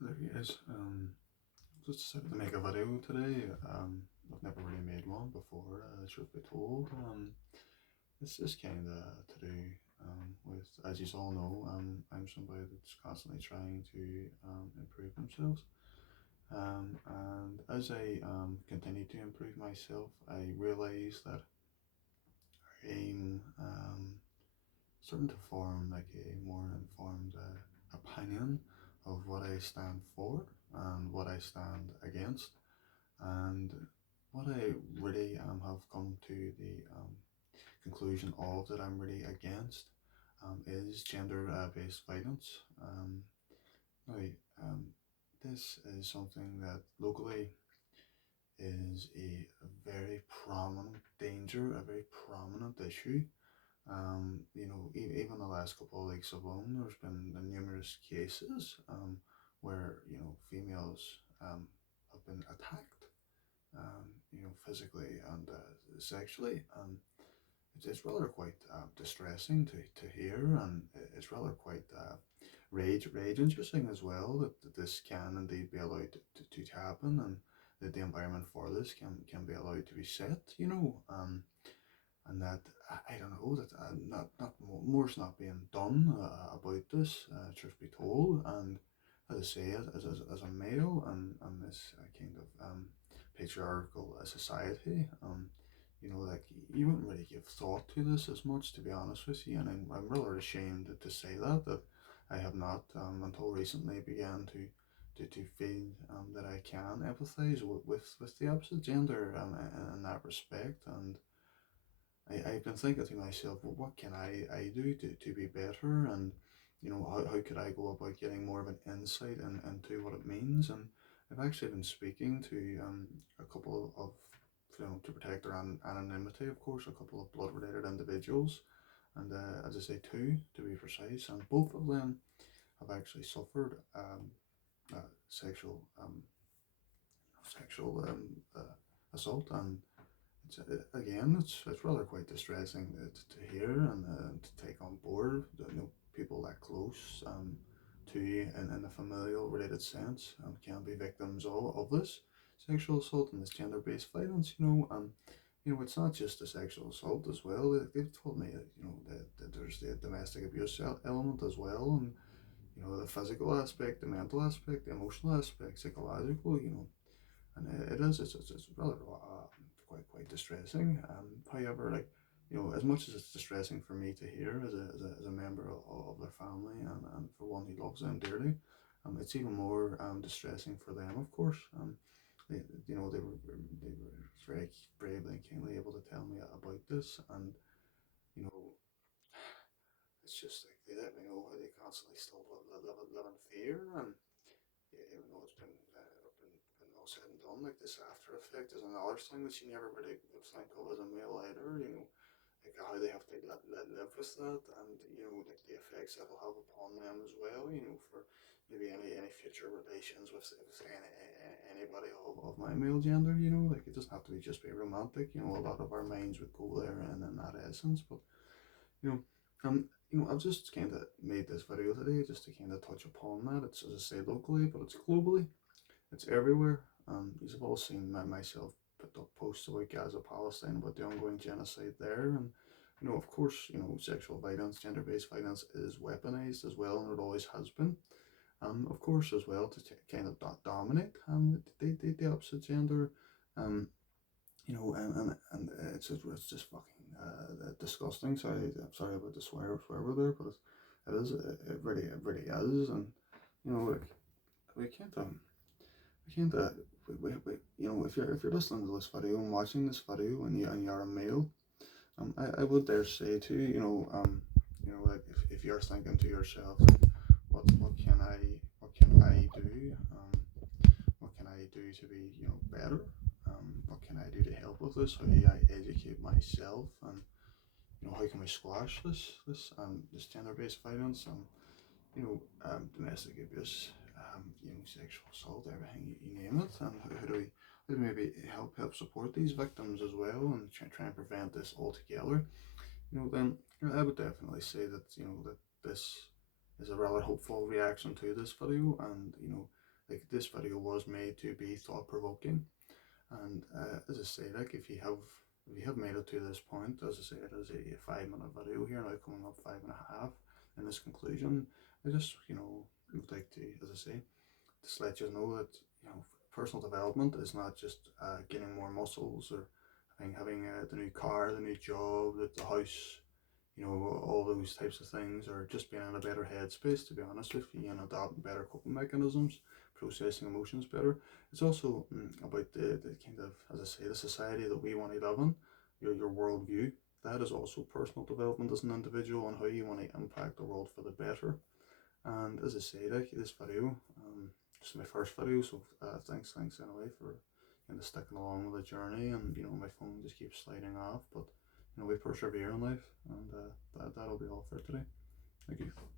There he is. Just decided to make a video today. I've never really made one before, truth be told. It's just kind of to do with, as you all know, I'm somebody that's constantly trying to improve themselves. And as I continue to improve myself, I realise that I'm starting to form like a more informed opinion of what I stand for and what I stand against. And what I really have come to the conclusion of that I'm really against is gender based violence. Now, um, this is something that locally is a very prominent danger, a very prominent issue. Even the last couple of weeks alone, there's been numerous cases where females have been attacked, physically and sexually. It's rather quite distressing to hear, and it's rather quite rage inducing as well that this can indeed be allowed to happen, and that the environment for this can be allowed to be set. And that I don't know that not more's not being done about this. Truth be told, and as I say, as a male and this kind of patriarchal society, like you wouldn't really give thought to this as much, to be honest with you, and I'm rather ashamed to say that I have not until recently began to feel that I can empathise with the opposite gender in that respect. And I've been thinking to myself, well, what can I do to be better? And, how could I go about getting more of an insight into what it means? And I've actually been speaking to a couple of, to protect their anonymity, of course, a couple of blood related individuals. And as I say, two to be precise, and both of them have actually suffered sexual sexual assault. And again, it's rather quite distressing to hear and to take on board. People that close to you in a familial related sense can be victims of this sexual assault and this gender-based violence. And it's not just the sexual assault as well. They've told me that that there's the domestic abuse element as well, and the physical aspect, the mental aspect, the emotional aspect, psychological. And it's rather quite distressing. However, like as much as it's distressing for me to hear as a member of their family, and for one who loves them dearly, it's even more distressing for them, of course. They they were very bravely and kindly able to tell me about this, and you know it's just like they let me know how they constantly still live in fear. And even though it's been all said and done, like this after effect is another thing that you never really would think of as a male either. Like how they have to live with that, and like the effects that will have upon them as well. For maybe any future relations with anybody of my male gender. Like it doesn't have to be romantic. A lot of our minds would go there and in that essence, but you know, I've just kind of made this video today just to kind of touch upon that. It's, as I say, locally, but it's globally. It's everywhere. You've all seen myself put up posts about Gaza, Palestine, about the ongoing genocide there, and of course, sexual violence, gender-based violence is weaponized as well, and it always has been. Of course, as well to kind of dominate the opposite gender. Um, and it's just fucking disgusting. Sorry about the swear word there, but it really is. And like we can't we can't if you're listening to this video and watching this video, and you're a male, I would dare say to you, like if you're thinking to yourself, what can I do, what can I do to be better, what can I do to help with this, how do I educate myself, and how can we squash this gender-based violence, domestic abuse, sexual assault, everything you name it, and how do we maybe help support these victims as well, and try and prevent this altogether. Then I would definitely say that that this is a rather hopeful reaction to this video, and like this video was made to be thought provoking. And as I say, like if you have made it to this point, as I say, it is a 5 minute video here now, coming up five and a half in this conclusion. I just would like to, as I say, just let you know that personal development is not just getting more muscles or having the new car, the new job, the house, all those types of things, or just being in a better headspace, to be honest with you, and adopting better coping mechanisms, processing emotions better. It's also about the kind of, as I say, the society that we want to live in, your worldview. That is also personal development as an individual and how you want to impact the world for the better. And as I say, like this video, this is my first video, so thanks anyway for sticking along with the journey. And my phone just keeps sliding off, but we persevere in life, and that'll be all for today. Thank you.